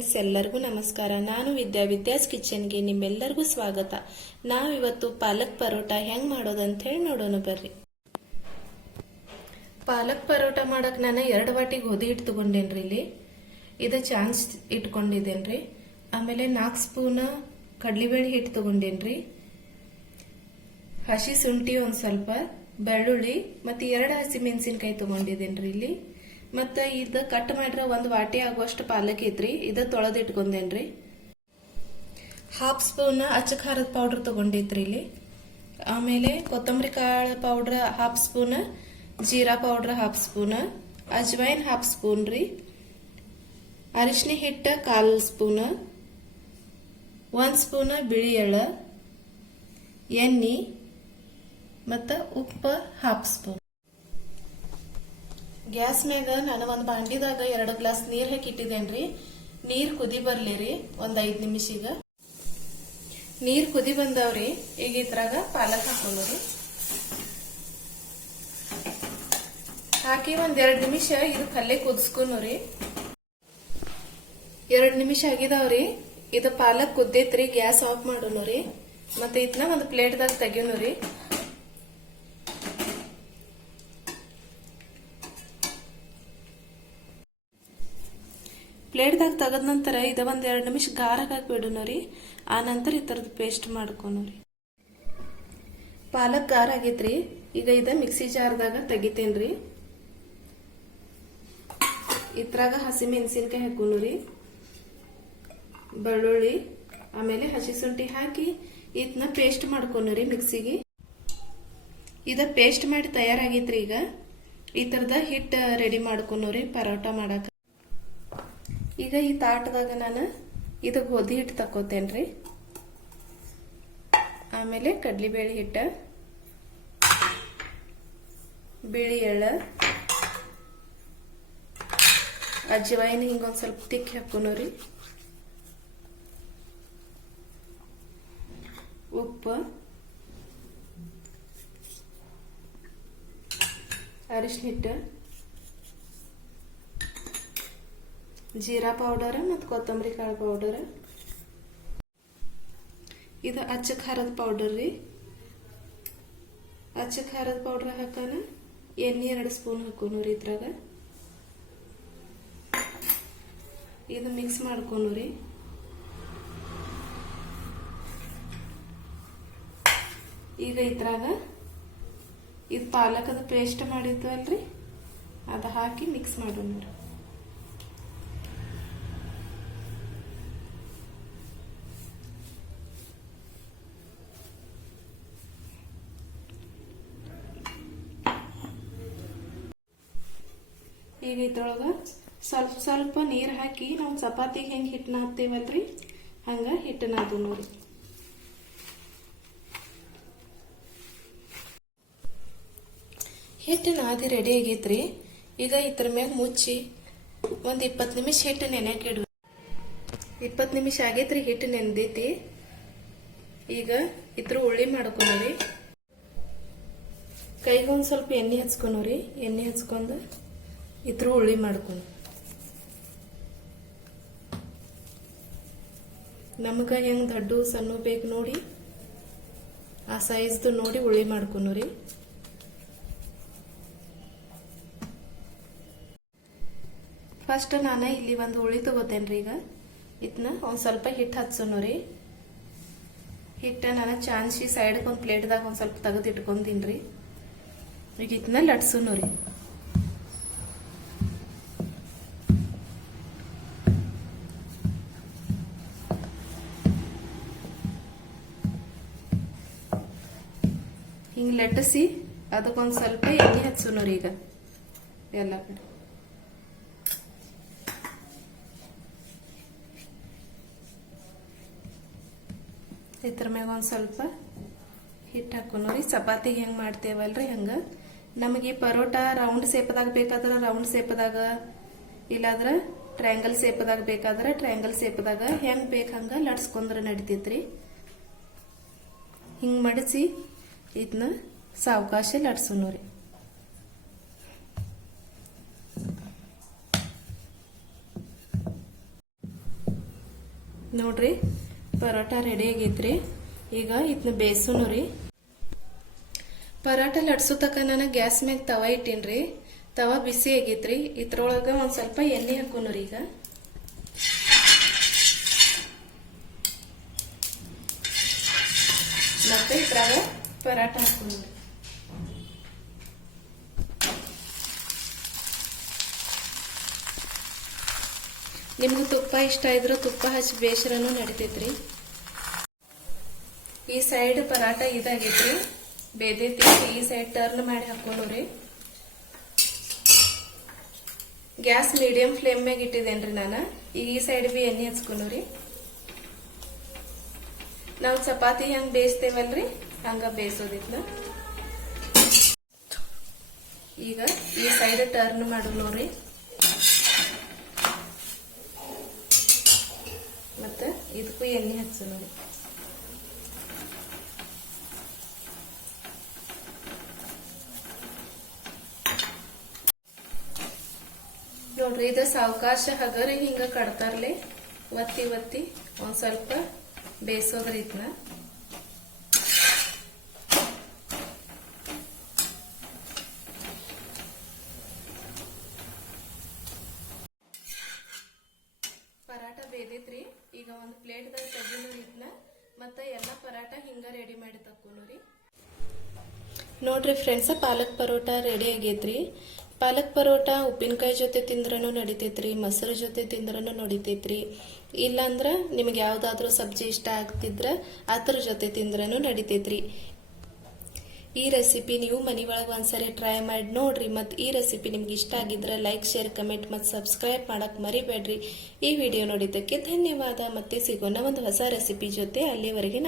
Friends, ಎಲ್ಲರಿಗೂ ನಮಸ್ಕಾರ. ನಾನು ವಿದ್ಯಾಸ್ ಕಿಚನ್ಗೆ ನಿಮ್ಮೆಲ್ಲರಿಗೂ ಸ್ವಾಗತ. ನಾವಿವತ್ತು ಪಾಲಕ್ ಪರೋಟ ಹೆಂಗ್ ಮಾಡೋದಂತ ಹೇಳಿ ನೋಡೋಣ ಬರ್ರಿ. ಪಾಲಕ್ ಪರೋಟ ಮಾಡಕ್ ನಾನು 2 ವಾಟಿ ಗೋಧಿ ಹಿಟ್ಟು ತಗೊಂಡೇನ್ರಿ. ಇಲ್ಲಿ ಇದ ಚಾನ್ಸ್ ಇಟ್ಕೊಂಡಿದ್ದೇನ್ರಿ. ಆಮೇಲೆ 4 ಸ್ಪೂನ್ ಕಡ್ಲಿಬೇಳೆ ಹಿಟ್ಟು ತಗೊಂಡೇನ್ರಿ. ಹಸಿ ಶುಂಠಿ ಒಂದ್ ಸ್ವಲ್ಪ, ಬೆಳ್ಳುಳ್ಳಿ ಮತ್ತೆ 2 ಹಸಿ ಮೆಣಸಿನಕಾಯಿ ತಗೊಂಡಿದ್ದೇನ್ರಿ. ಇಲ್ಲಿ ಮತ್ತ ಇದ ಕಟ್ ಮಾಡ್ರ 1 ವಾಟಿ ಆಗುವಷ್ಟು ಪಾಲಕ್ ಐತ್ರಿ. ಇದ ತೊಳೆದ್ ಇಟ್ಕೊಂಡೇನ್ರಿ. 1/2 ಸ್ಪೂನ್ ಅಚ್ಚ ಖಾರದ ಪೌಡರ್ ತಗೊಂಡಿದ್ರಿ ಇಲ್ಲಿ. ಆಮೇಲೆ ಕೊತ್ತಂಬರಿ ಕಾಳು powder 1/2 spoon, jeera powder 1/2 spoon, ajwain 1/2 spoon ರೀ, ಅರಿಶಿನ ಹಿಟ್ಟ 1/4 ಸ್ಪೂನ್, 1 ಸ್ಪೂನ್ ಬಿಳಿ ಎಳ್ಳು, ಎಣ್ಣೆ ಮತ್ತ ಉಪ್ಪು 1/2 ಸ್ಪೂನ್. ಗ್ಯಾಸ್ ಮ್ಯಾಗ ನಾನು ಒಂದು ಬಾಂಡಿದಾಗ 2 ಗ್ಲಾಸ್ ನೀರ್ ಹಾಕಿ ಇಟ್ಟಿದ್ದೇನ್ರಿ. ನೀರ್ ಕುದಿ ಬರ್ಲಿರಿ ಒಂದ್ 5 ನಿಮಿಷ. ಈಗ ನೀರ್ ಕುದಿ ಬಂದವ್ರಿ. ಈಗ ಇದ್ರಾಗ ಪಾಲಕ್ ಹಾಕೊಂಡ್ರಿ. ಹಾಕಿ ಒಂದ್ 2 ನಿಮಿಷ ಇದು ಕಲ್ಲೇ ಕುದಿಸ್ಕೊಂಡ್ರಿ. 2 ನಿಮಿಷ ಆಗಿದಾವ್ರಿ. ಇದು ಪಾಲಕ್ ಕುದ್ದೈತ್ರಿ. Gas off ಮಾಡೋಣ್ರಿ. ಮತ್ತೆ ಇದನ್ನ ಒಂದು ಪ್ಲೇಟ್ದಾಗ ತೆಗಿಯೋಣ್ರಿ. ಪ್ಲೇಟ್ದಾಗ ತೆಗದ ನಂತರ ಇದ ಒಂದ್ 2 ನಿಮಿಷ ಗಾರಕ್ಕೆ ಹಾಕ್ಬಿಡೋಣ್ರಿ. ಆ ನಂತರ ಈ ತರದ ಪೇಸ್ಟ್ ಮಾಡ್ಕೊಂಡ್ರಿ. ಪಾಲಕ್ ಗಾರ ಆಗೈತ್ರಿ. ಈಗ ಇದ ಮಿಕ್ಸಿ ಜಾರ್ದಾಗ ತೆಗಿತೇನ್ರಿ. ಇದ್ರಾಗ ಹಸಿ ಮೆಣಸಿನಕಾಯಿ ಹಾಕೋಣ್ರಿ, ಬೆಳ್ಳುಳ್ಳಿ ಆಮೇಲೆ ಹಸಿ ಶುಂಠಿ ಹಾಕಿ ಇದನ್ನ ಪೇಸ್ಟ್ ಮಾಡ್ಕೊಂಡ್ರಿ ಮಿಕ್ಸಿಗೆ. ಇದ ಪೇಸ್ಟ್ ಮಾಡಿ ತಯಾರಾಗೈತ್ರಿ. ಈಗ ಈ ತರದ ಹಿಟ್ಟ ರೆಡಿ ಮಾಡ್ಕೊಂಡ್ರಿ ಪರೋಟ ಮಾಡಾಕ. ಈಗ ಈ ತಾಟದಾಗ ನಾನು ಇದು ಗೋಧಿ ಹಿಟ್ಟು ತಕ್ಕೋತೇನ್ರಿ. ಆಮೇಲೆ ಕಡ್ಲಿಬೇಳೆ ಹಿಟ್ಟ, ಬಿಳಿ ಎಳ್ಳು, ಅಜ್ವೈನ್ ಹಿಂಗೊಂದ್ ಸ್ವಲ್ಪ ತಿಕ್ಕಿ ಹಾಕೋಣ್ರಿ, ಉಪ್ಪು, ಅರಿಶಿನ ಹಿಟ್ಟು, ಜೀರಾ ಪೌಡರ್ ಮತ್ತು ಕೊತ್ತಂಬರಿ ಕಾಳು ಪೌಡರ್, ಇದು ಅಚ್ಚ ಖಾರದ ಪೌಡರ್ ರೀ. ಅಚ್ಚ ಖಾರದ ಪೌಡರ್ ಹಾಕೋಣ. ಎಣ್ಣೆ 2 ಸ್ಪೂನ್ ಹಾಕೋಣ್ರಿ. ಇದ್ರಾಗ ಇದು ಮಿಕ್ಸ್ ಮಾಡ್ಕೊಂಡ್ರಿ. ಈಗ ಇದ್ರಾಗ ಇದು ಪಾಲಕದ ಪೇಸ್ಟ್ ಮಾಡಿದ್ವಲ್ರಿ, ಅದ ಹಾಕಿ ಮಿಕ್ಸ್ ಮಾಡೋಣ. ಈಗ ಇದ್ರೊಳಗ ಸ್ವಲ್ಪ ಸ್ವಲ್ಪ ನೀರ್ ಹಾಕಿ ನಾವು ಚಪಾತಿಗೆ ಹೆಂಗ್ ಹಿಟ್ಟು ನಾದ್ತೇವಲ್ರಿ ಹಂಗ ಹಿಟ್ಟು ನಾದು ನೋಡಿ. ಹಿಟ್ಟು ನಾದಿ ರೆಡಿ ಆಗೈತ್ರಿ. ಈಗ ಇದ್ರ ಮ್ಯಾಗ ಮುಚ್ಚಿ ಒಂದ್ 20 ನಿಮಿಷ ಹಿಟ್ಟು ನೆನೆಯಕ್ಕೆ ಇಡ್ರಿ. 20 ನಿಮಿಷ ಆಗೈತ್ರಿ. ಹಿಟ್ಟು ನೆನೆದೈತಿ. ಈಗ ಇದ್ರ ಉಳ್ಳಿ ಮಾಡ್ಕೊಂಡ್ರಿ. ಕೈಗೊಂದ್ ಸ್ವಲ್ಪ ಎಣ್ಣೆ ಹಚ್ಕೊಂಡ್ರಿ. ಎಣ್ಣೆ ಹಚ್ಕೊಂಡ್ ಇದ್ರ ಉಳ್ಳಿ ಮಾಡ್ಕೊಂಡು ನಮಗ ಹೆಂಗ್ ದೊಡ್ಡ ಸಣ್ಣ ಬೇಕು ನೋಡಿ ಆ ಸೈಜ್ದು ನೋಡಿ ಉಳ್ಳಿ ಮಾಡ್ಕೊಂಡ್ರಿ. ಫಸ್ಟ್ ನಾನು ಇಲ್ಲಿ ಒಂದು ಉಳ್ಳಿ ತಗೋತೇನ್ರಿ. ಈಗ ಇದನ್ನ ಒಂದ್ ಸ್ವಲ್ಪ ಹಿಟ್ಟು ಹಚ್ಚೋಣ್ರಿ. ಹಿಟ್ಟ ನಾನು ಚಾನ್ಸಿ ಸೈಡ್ಗೆ ಒಂದ್ ಪ್ಲೇಟ್ದಾಗ ಒಂದ್ ಸ್ವಲ್ಪ ತೆಗೆದು ಇಟ್ಕೊಂತೀನ್ರಿ. ಈಗ ಇದನ್ನ ಲಟ್ಸೋಣ್ರಿ. ಹಿಂಗ್ ಲಟ್ಟಿಸಿ ಅದಕ್ಕೊಂದ್ ಸ್ವಲ್ಪ ಎಣ್ಣೆ ಹಚ್ಚೋಣ್ರಿ. ಈಗ ಎಲ್ಲ ಕಡೆ ಇದ್ರ ಮ್ಯಾಗ ಒಂದ್ ಸ್ವಲ್ಪ ಹಿಟ್ಟು ಹಾಕೋಣ್ರಿ. ಚಪಾತಿಗೆ ಹೆಂಗ್ ಮಾಡ್ತೇವಲ್ರಿ ಹಂಗ. ನಮಗೆ ಪರೋಟ ರೌಂಡ್ ಸೇಪದಾಗ ಬೇಕಾದ್ರ ರೌಂಡ್ ಸೇಪದಾಗ, ಇಲ್ಲಾದ್ರ ಟ್ರಯಾಂಗಲ್ ಸೇಪದಾಗ ಬೇಕಾದ್ರ ಟ್ರಯಾಂಗಲ್ ಸೇಪದಾಗ ಹೆಂಗ್ ಬೇಕು ಹಂಗ ಲಟ್ಸ್ಕೊಂಡ್ರ ನಡಿತೈತ್ರಿ. ಹಿಂಗ್ ಮಡಿಸಿ ಇದನ್ನ ಸಾವಕಾಶ ಲಟ್ಸೋಣ್ರಿ. ನೋಡ್ರಿ ಪರೋಟ ರೆಡಿ ಆಗೈತ್ರಿ. ಈಗ ಇದನ್ನ ಬೇಯಿಸೋಣ ರೀ. ಪರೋಟ ಲಟ್ಸೋ ತಕ ನಾನು ಗ್ಯಾಸ್ ಮ್ಯಾಗ ತವಾ ಇಟ್ಟೀನ್ರಿ. ತವಾ ಬಿಸಿ ಆಗೈತ್ರಿ. ಇದ್ರೊಳಗ ಒಂದ್ ಸ್ವಲ್ಪ ಎಣ್ಣೆ ಹಾಕೋಣ ಈಗ. ಮತ್ತೆ ಇದ್ರಾಗ ಪರಾಟ ಹಾಕೋಣ. ನಿಮ್ಗೆ ತುಪ್ಪ ಇಷ್ಟ ಇದ್ರೆ ತುಪ್ಪ ಹಚ್ಚಿ ಬೇಯಿಸ್ರನು ನಡಿತೈತ್ರಿ. ಈ ಸೈಡ್ ಪರಾಟ ಇದಾಗೈತ್ರಿ, ಬೇದೈತಿ. ಈ ಸೈಡ್ ಟರ್ನ್ ಮಾಡಿ ಹಾಕೊಂಡ್ರಿ. ಗ್ಯಾಸ್ ಮೀಡಿಯಂ ಫ್ಲೇಮ್ ಮ್ಯಾಗ ಇಟ್ಟಿದ್ದೇನ್ರಿ ನಾನು. ಈಗ ಈ ಸೈಡ್ ಬಿ ಎಣ್ಣೆ ಹಚ್ಕೊಂಡ್ರಿ. ನಾವು ಚಪಾತಿ ಹೆಂಗ್ ಬೇಯಿಸ್ತೇವಲ್ರಿ ಹಂಗ ಬೇಯಿಸೋದಿದ್ನ. ಈಗ ಈ ಸೈಡ್ ಟರ್ನ್ ಮಾಡೋದು ನೋಡ್ರಿ. ಮತ್ತೆ ಇದಕ್ಕೂ ಎಣ್ಣೆ ಹಚ್ಚು ನೋಡಿ. ನೋಡ್ರಿ ಇದು ಸಾವಕಾಶ ಹಗರಿ ಹಿಂಗ ಕಡ್ತಾರ್ಲಿ. ಒತ್ತಿ ಒತ್ತಿ ಒಂದ್ ಸ್ವಲ್ಪ ಬೇಯಿಸೋದ್ರಿ ಇದನ್ನ. ಪರಾಟ ಬೇದೈತ್ರಿ. ಈಗ ಒಂದು ಪ್ಲೇಟ್ದಾಗ ತೆಗಿನೂ ಇದನ್ನ. ಮತ್ತೆ ಎಲ್ಲ ಪರಾಟ ಹಿಂಗ ರೆಡಿ ಮಾಡಿ ತಕ್ಕೋರಿ. ನೋಡ್ರಿ ಫ್ರೆಂಡ್ಸ್, ಪಾಲಕ್ ಪರೋಟ ರೆಡಿ ಆಗೈತ್ರಿ. ಪಾಲಕ್ ಪರೋಟ ಉಪ್ಪಿನಕಾಯಿ ಜೊತೆ ತಿಂದ್ರೂ ನಡಿತೈತ್ರಿ, ಮೊಸರು ಜೊತೆ ತಿಂದ್ರೂ ನಡಿತೈತ್ರಿ. ಇಲ್ಲಾಂದ್ರ ನಿಮ್ಗೆ ಯಾವ್ದಾದ್ರು ಸಬ್ಜಿ ಇಷ್ಟ ಆಗ್ತಿದ್ರ ಅದ್ರ ಜೊತೆ ತಿಂದ್ರೂ ನಡಿತೈತ್ರಿ. ಈ ರೆಸಿಪಿ ನೀವು ಮನಿ ಒಳಗೆ ಒಂದ್ಸರಿ ಟ್ರೈ ಮಾಡಿ ನೋಡ್ರಿ. ಮತ್ತು ಈ ರೆಸಿಪಿ ನಿಮ್ಗೆ ಇಷ್ಟ ಆಗಿದ್ರೆ ಲೈಕ್, ಶೇರ್, ಕಮೆಂಟ್ ಮತ್ತು ಸಬ್ಸ್ಕ್ರೈಬ್ ಮಾಡಕ್ ಮರಿಬೇಡ್ರಿ. ಈ ವಿಡಿಯೋ ನೋಡಿದ್ದಕ್ಕೆ ಧನ್ಯವಾದ. ಮತ್ತೆ ಸಿಗೋಣ ಒಂದು ಹೊಸ ರೆಸಿಪಿ ಜೊತೆ. ಅಲ್ಲಿವರೆಗೆ